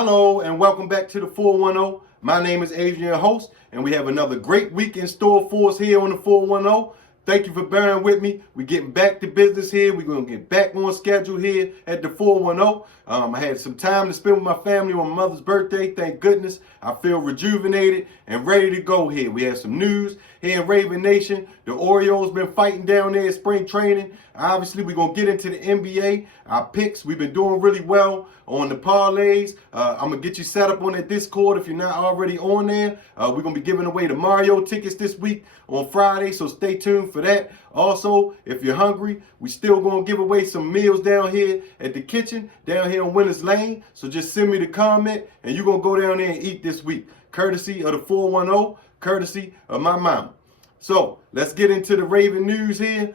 Hello and welcome back to the 410. My name is Adrian Host, and we have another great week in store for us here on the 410. Thank you for bearing with me. We're getting back to business here. We're going to get back on schedule here at the 410. I had some time to spend with my family on my mother's birthday. Thank goodness. I feel rejuvenated and ready to go here. We have some news here in Raven Nation. The Orioles been fighting down there at spring training. Obviously, we're going to get into the NBA. Our picks, we've been doing really well on the parlays. I'm going to get you set up on that Discord if you're not already on there. We're going to be giving away the Mario tickets this week on Friday, so stay tuned for that. Also, if you're hungry, we still going to give away some meals down here at the kitchen, down here on Winners Lane. So just send me the comment, and you're going to go down there and eat this week, courtesy of the 410, courtesy of my mom. So let's get into the Raven news here.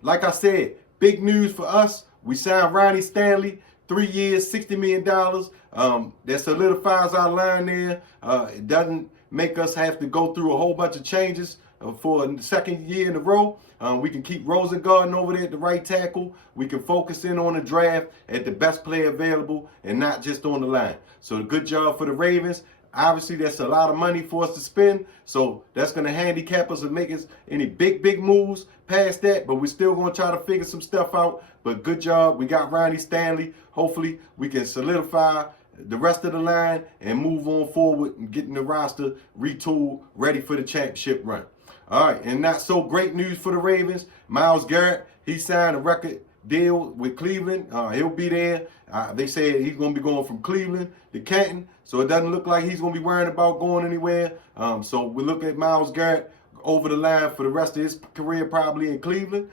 Like I said, big news for us. We signed Ronnie Stanley, 3 years, $60 million. That solidifies our line there. It doesn't make us have to go through a whole bunch of changes for the second year in a row. We can keep Rosengarten over there at the right tackle. We can focus in on the draft at the best player available and not just on the line. So good job for the Ravens. Obviously, that's a lot of money for us to spend, so that's going to handicap us and make us any big moves past that, but we're still going to try to figure some stuff out. But good job. We got Ronnie Stanley. Hopefully, we can solidify the rest of the line and move on forward and getting the roster retooled, ready for the championship run. All right, and not so great news for the Ravens. Myles Garrett, he signed a record deal with Cleveland. He'll be there. They said he's going to be going from Cleveland to Canton, so it doesn't look like he's going to be worrying about going anywhere. So we look at Myles Garrett over the line for the rest of his career, probably in Cleveland.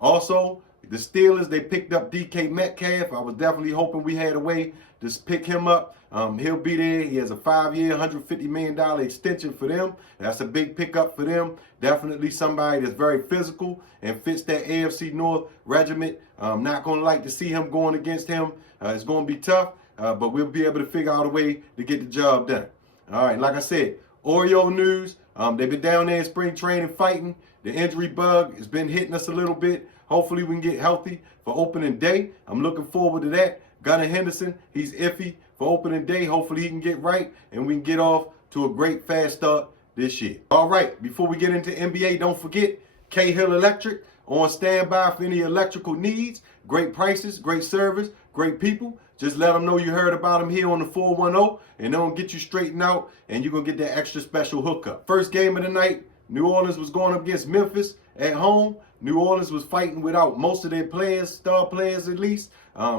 Also, the Steelers, they picked up DK Metcalf. I was definitely hoping we had a way to pick him up. He'll be there. He has a 5-year, $150 million extension for them. That's a big pickup for them. Definitely somebody that's very physical and fits that AFC North regiment. I'm not going to like to see him going against him. It's going to be tough, but we'll be able to figure out a way to get the job done. All right, like I said, Oriole news. They've been down there in spring training fighting. The injury bug has been hitting us a little bit. Hopefully we can get healthy for opening day. I'm looking forward to that. Gunnar Henderson, he's iffy for opening day. Hopefully he can get right and we can get off to a great fast start this year. All right, before we get into NBA, don't forget K-Hill Electric on standby for any electrical needs. Great prices, great service, great people. Just let them know you heard about them here on the 410 and they'll get you straightened out and you're going to get that extra special hookup. First game of the night, New Orleans was going up against Memphis at home. New Orleans was fighting without most of their players, star players at least.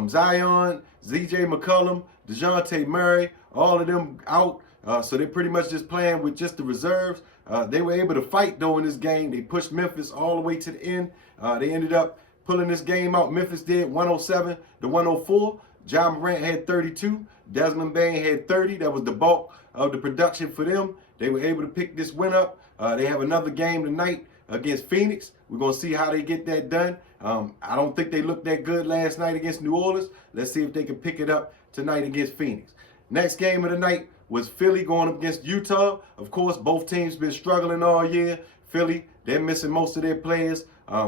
Zion, Z.J. McCollum, DeJounte Murray, all of them out. So they're pretty much just playing with just the reserves. They were able to fight, though, in this game. They pushed Memphis all the way to the end. They ended up pulling this game out. Memphis did 107-104. John Morant had 32. Desmond Bain had 30. That was the bulk of the production for them. They were able to pick this win up. They have another game tonight against Phoenix. We're going to see how they get that done. I don't think they looked that good last night against New Orleans. Let's see if they can pick it up tonight against Phoenix. Next game of the night was Philly going up against Utah. Of course, both teams been struggling all year. Philly, they're missing most of their players.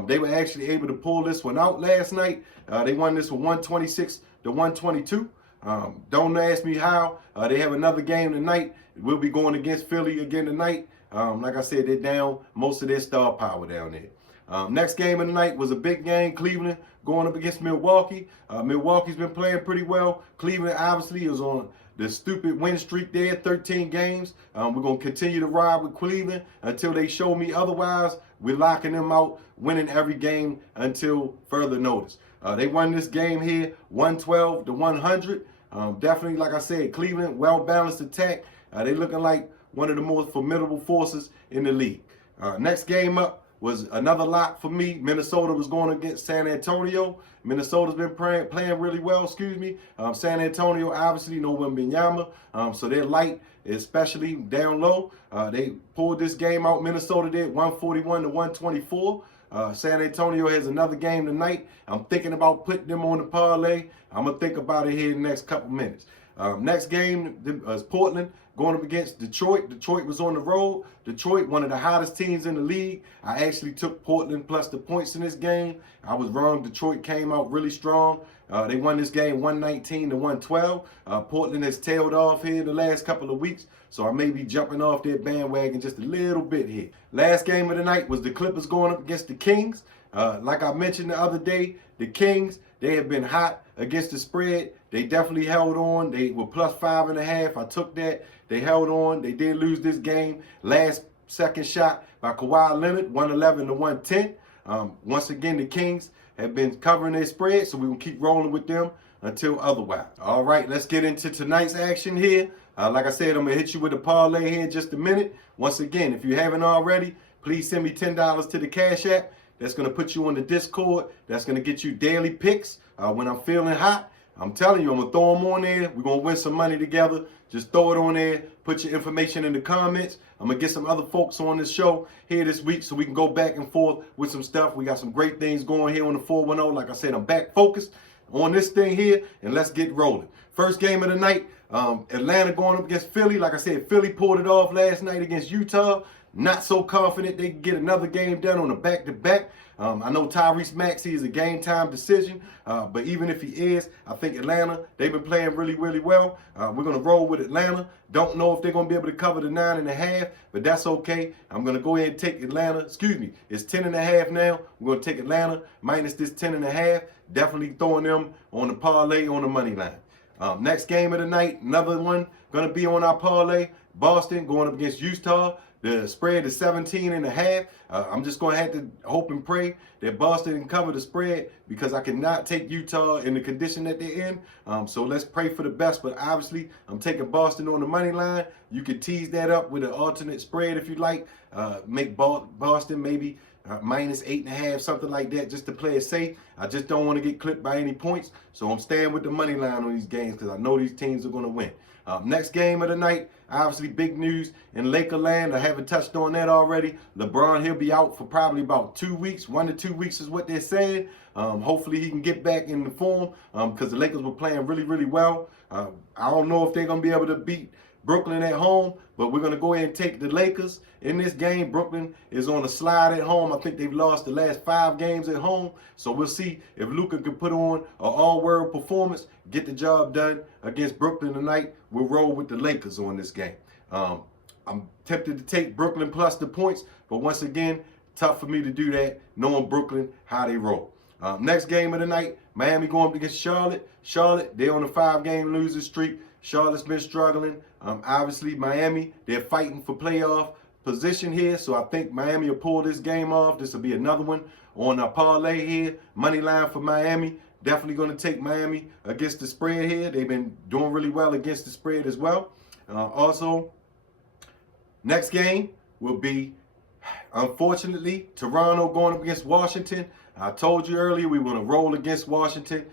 They were actually able to pull this one out last night. They won this one 126-122. Don't ask me how. They have another game tonight. We'll be going against Philly again tonight. Like I said, they're down most of their star power down there. Next game of the night was a big game. Cleveland going up against Milwaukee. Milwaukee's been playing pretty well. Cleveland obviously is on the stupid win streak there, 13 games. We're going to continue to ride with Cleveland until they show me otherwise. We're locking them out, winning every game until further notice. They won this game here 112-100. Definitely, like I said, Cleveland, well-balanced attack. They looking like one of the most formidable forces in the league. Next game up was another lock for me. Minnesota was going against San Antonio. Minnesota's been playing really well, San Antonio, obviously, no Wembanyama, so they're light, especially down low. They pulled this game out. Minnesota did 141-124. San Antonio has another game tonight. I'm thinking about putting them on the parlay. I'm going to think about it here in the next couple minutes. Next game is Portland going up against Detroit. Detroit was on the road. Detroit, one of the hottest teams in the league. I actually took Portland plus the points in this game. I was wrong. Detroit came out really strong. They won this game 119 to 112. Portland has tailed off here the last couple of weeks, so I may be jumping off their bandwagon just a little bit here. Last game of the night was the Clippers going up against the Kings. Like I mentioned the other day, the Kings, they have been hot against the spread. They definitely held on. They were plus 5.5. I took that. They held on. They did lose this game. Last second shot by Kawhi Leonard, 111 to 110. Once again, the Kings have been covering their spread, so we're going to keep rolling with them until otherwise. All right, let's get into tonight's action here. Like I said, I'm going to hit you with a parlay here in just a minute. Once again, if you haven't already, please send me $10 to the Cash App. That's going to put you on the Discord. That's going to get you daily picks when I'm feeling hot. I'm telling you, I'm going to throw them on there. We're going to win some money together. Just throw it on there. Put your information in the comments. I'm going to get some other folks on this show here this week so we can go back and forth with some stuff. We got some great things going here on the 410. Like I said, I'm back focused on this thing here, and let's get rolling. First game of the night, Atlanta going up against Philly. Like I said, Philly pulled it off last night against Utah. Not so confident they can get another game done on a back-to-back. I know Tyrese Maxey is a game-time decision, but even if he is, I think Atlanta, they've been playing really, really well. We're going to roll with Atlanta. Don't know if they're going to be able to cover the 9.5, but that's okay. I'm going to go ahead and take Atlanta. Excuse me, it's 10.5 now. We're going to take Atlanta minus this 10.5. Definitely throwing them on the parlay on the money line. Next game of the night, another one going to be on our parlay. Boston going up against Utah. The spread is 17.5. I'm just going to have to hope and pray that Boston can cover the spread because I cannot take Utah in the condition that they're in. So let's pray for the best. But obviously, I'm taking Boston on the money line. You could tease that up with an alternate spread if you like. Make Boston maybe minus 8.5, something like that, just to play it safe. I just don't want to get clipped by any points. So I'm staying with the money line on these games because I know these teams are going to win. Next game of the night, obviously big news in Lakerland. I haven't touched on that already. LeBron, he'll be out for probably about 2 weeks. 1 to 2 weeks is what they're saying. Hopefully he can get back in the form because the Lakers were playing really, really well. I don't know if they're going to be able to beat Brooklyn at home, but we're going to go ahead and take the Lakers in this game. Brooklyn is on a slide at home. I think they've lost the last 5 games at home. So we'll see if Luka can put on an all-world performance, get the job done against Brooklyn tonight. We'll roll with the Lakers on this game. I'm tempted to take Brooklyn plus the points, but once again, tough for me to do that, knowing Brooklyn, how they roll. Next game of the night, Miami going up against Charlotte. Charlotte, they're on a 5-game losing streak. Charlotte's been struggling. Obviously, Miami, they're fighting for playoff position here, so I think Miami will pull this game off. This will be another one on a parlay here. Money line for Miami. Definitely going to take Miami against the spread here. They've been doing really well against the spread as well. Also, next game will be, unfortunately, Toronto going up against Washington. I told you earlier we want to roll against Washington.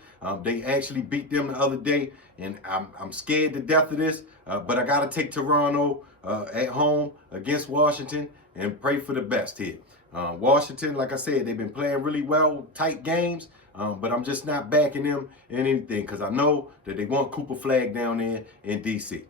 They actually beat them the other day, and I'm scared to death of this, but I got to take Toronto at home against Washington and pray for the best here. Washington, like I said, they've been playing really well, tight games, but I'm just not backing them in anything because I know that they want Cooper Flag down there in D.C.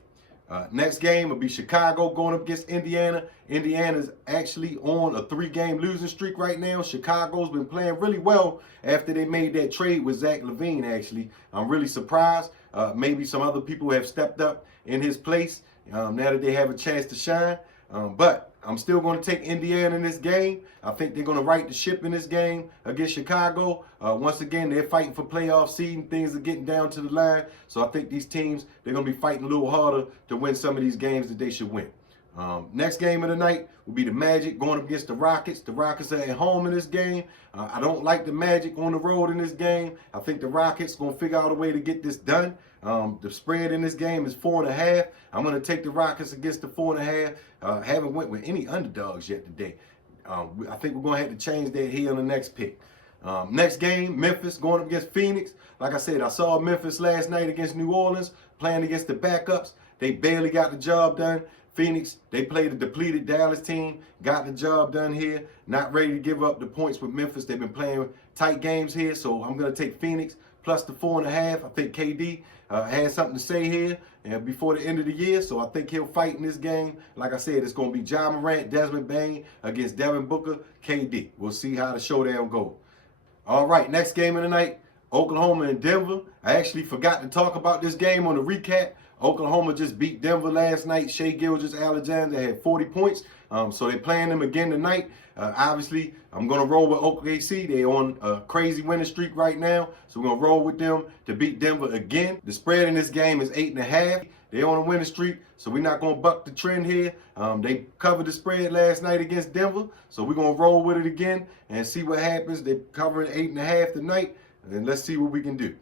Next game will be Chicago going up against Indiana. Indiana's actually on a 3-game losing streak right now. Chicago's been playing really well after they made that trade with Zach LaVine, actually. I'm really surprised. Maybe some other people have stepped up in his place now that they have a chance to shine. But I'm still going to take Indiana in this game. I think they're going to right the ship in this game against Chicago. Once again, they're fighting for playoff seeding. Things are getting down to the line. So I think these teams, they're going to be fighting a little harder to win some of these games that they should win. Next game of the night will be the Magic going up against the Rockets. The Rockets are at home in this game. I don't like the Magic on the road in this game. I think the Rockets going to figure out a way to get this done. The spread in this game is 4.5. I'm going to take the Rockets against the 4.5. Haven't went with any underdogs yet today. I think we're going to have to change that here on the next pick. Next game, Memphis going up against Phoenix. Like I said, I saw Memphis last night against New Orleans playing against the backups. They barely got the job done. Phoenix, they played a depleted Dallas team, got the job done here. Not ready to give up the points with Memphis. They've been playing tight games here, so I'm going to take Phoenix plus the 4.5. I think KD has something to say here before the end of the year, so I think he'll fight in this game. Like I said, it's going to be Ja Morant, Desmond Bane against Devin Booker, KD. We'll see how the showdown goes. All right, next game of the night, Oklahoma and Denver. I actually forgot to talk about this game on the recap. Oklahoma just beat Denver last night. Shai Gilgeous-Alexander had 40 points. So they're playing them again tonight. Obviously, I'm going to roll with OKC. They're on a crazy winning streak right now. So we're going to roll with them to beat Denver again. The spread in this game is 8.5. They're on a winning streak, so we're not going to buck the trend here. They covered the spread last night against Denver, so we're going to roll with it again and see what happens. They're covering 8.5 tonight, and let's see what we can do.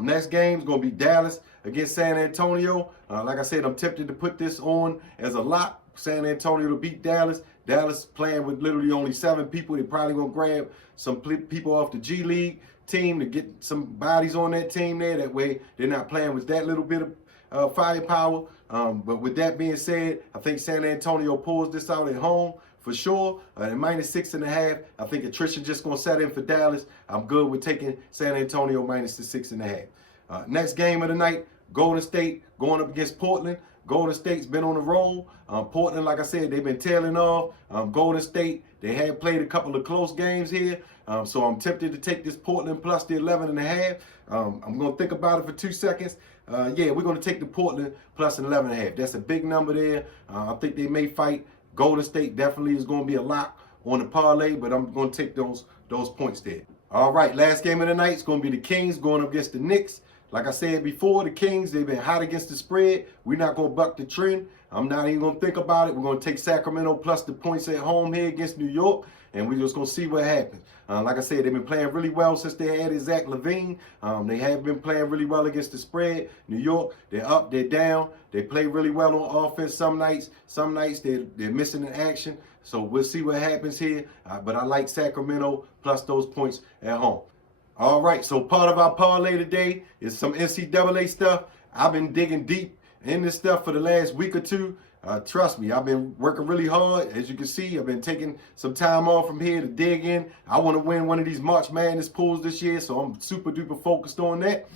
Next game is going to be Dallas against San Antonio. Like I said, I'm tempted to put this on as a lock. San Antonio to beat Dallas. Dallas playing with literally only 7 people. They're probably going to grab some people off the G League team to get some bodies on that team there. That way they're not playing with that little bit of firepower. But with that being said, I think San Antonio pulls this out at home for sure. At -6.5, I think attrition just going to set in for Dallas. I'm good with taking San Antonio minus the 6.5. Next game of the night, Golden State going up against Portland. Golden State's been on the roll. Portland, like I said, they've been tailing off. Golden State, they had played a couple of close games here. So I'm tempted to take this Portland plus the 11.5. I'm going to think about it for 2 seconds. Yeah, we're going to take the Portland plus an 11.5. That's a big number there. I think they may fight. Golden State definitely is going to be a lock on the parlay, but I'm going to take those points there. All right, last game of the night is going to be the Kings going up against the Knicks. Like I said before, the Kings, they've been hot against the spread. We're not going to buck the trend. I'm not even going to think about it. We're going to take Sacramento plus the points at home here against New York, and we're just going to see what happens. Like I said, they've been playing really well since they added Zach LaVine. They have been playing really well against the spread. New York, they're up, they're down. They play really well on offense some nights. Some nights they're missing in action. So we'll see what happens here. But I like Sacramento plus those points at home. All right, so part of our parlay today is some NCAA stuff. I've been digging deep in this stuff for the last week or two. Trust me, I've been working really hard. As you can see, I've been taking some time off from here to dig in. I want to win one of these March Madness pools this year, so I'm super duper focused on that.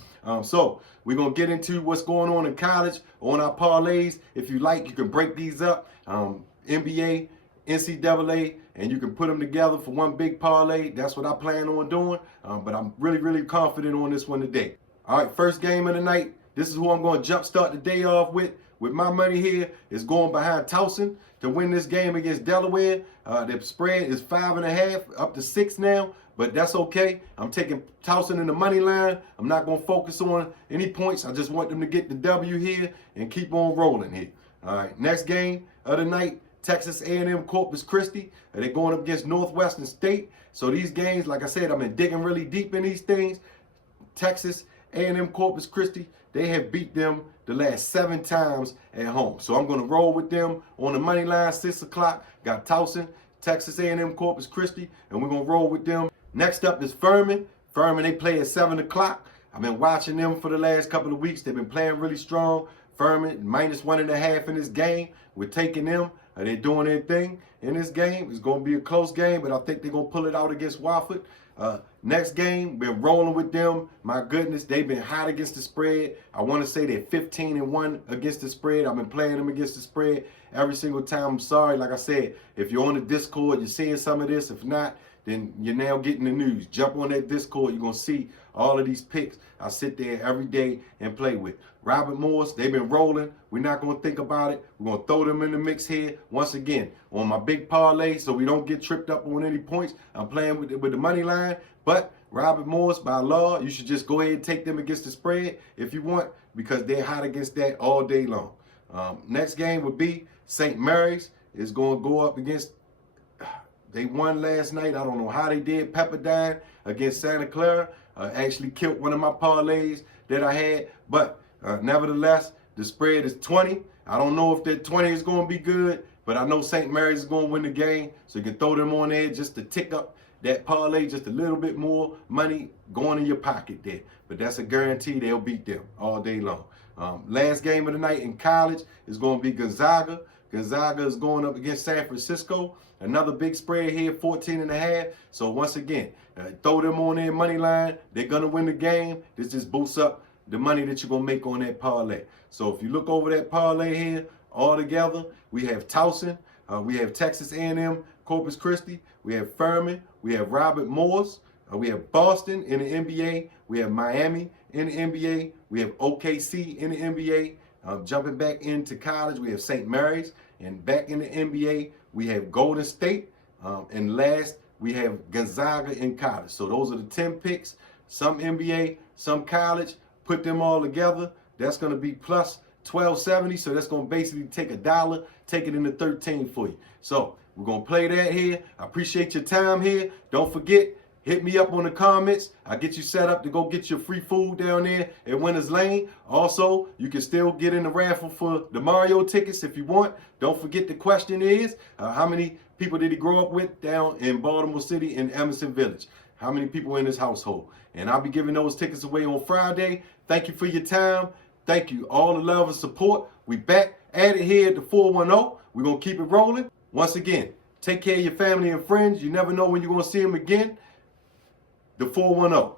So we're going to get into what's going on in college on our parlays. If you like, you can break these up. NBA, NCAA, and you can put them together for one big parlay. That's what I plan on doing, but I'm really, really confident on this one today. All right, first game of the night. This is who I'm going to jumpstart the day off with. With my money here is going behind Towson to win this game against Delaware. The spread is 5.5 up to 6 now, but that's okay. I'm taking Towson in the money line. I'm not going to focus on any points. I just want them to get the W here and keep on rolling here. All right, next game of the night, Texas A&M Corpus Christi. They're going up against Northwestern State. So these games, like I said, I've been digging really deep in these things. Texas A&M Corpus Christi, they have beat them the last 7 times at home. So I'm going to roll with them on the money line, 6 o'clock. Got Towson, Texas A&M Corpus Christi, and we're going to roll with them. Next up is Furman. Furman, they play at 7 o'clock. I've been watching them for the last couple of weeks. They've been playing really strong. Furman, -1.5 in this game. We're taking them. They're doing their thing in this game. It's going to be a close game, but I think they're going to pull it out against Wofford. Next game, been rolling with them. My goodness, they've been hot against the spread. I want to say they're 15-1 against the spread. I've been playing them against the spread every single time. I'm sorry, like I said, if you're on the Discord, you're seeing some of this. If not, then you're now getting the news. Jump on that Discord. You're going to see all of these picks. I sit there every day and play with. Robert Morris, they've been rolling. We're not going to think about it. We're going to throw them in the mix here. Once again, on my big parlay, so we don't get tripped up on any points. I'm playing with the money line. But Robert Morris, by law, you should just go ahead and take them against the spread if you want, because they're hot against that all day long. Next game would be St. Mary's is going to go up against, they won last night. I don't know how they did. Pepperdine against Santa Clara. Actually killed one of my parlays that I had. But nevertheless, the spread is 20. I don't know if that 20 is going to be good, but I know St. Mary's is going to win the game. So you can throw them on there just to tick up that parlay, just a little bit more money going in your pocket there. But that's a guarantee they'll beat them all day long. Last game of the night in college is going to be Gonzaga. Gonzaga is going up against San Francisco. Another big spread here, 14.5. So once again, throw them on their money line. They're going to win the game. This just boosts up the money that you're going to make on that parlay. So if you look over that parlay here, all together, we have Towson, we have Texas A&M, Corpus Christi, we have Furman, we have Robert Morris, We have Boston in the NBA. We have Miami in the NBA. We have OKC in the NBA. Jumping back into college, we have St. Mary's. And back in the NBA, we have Golden State. And last, we have Gonzaga in college. So those are the 10 picks. Some NBA, some college. Put them all together. That's going to be plus 1270. So that's going to basically take $1, take it into 13 for you. So we're going to play that here. I appreciate your time here. Don't forget, hit me up on the comments. I'll get you set up to go get your free food down there at Winners Lane. Also, you can still get in the raffle for the Mario tickets if you want. Don't forget the question is, how many people did he grow up with down in Baltimore City in Emerson Village? How many people in his household? And I'll be giving those tickets away on Friday. Thank you for your time. Thank you. All the love and support. We back at it here at the 410. We're going to keep it rolling. Once again, take care of your family and friends. You never know when you're going to see them again. The 410.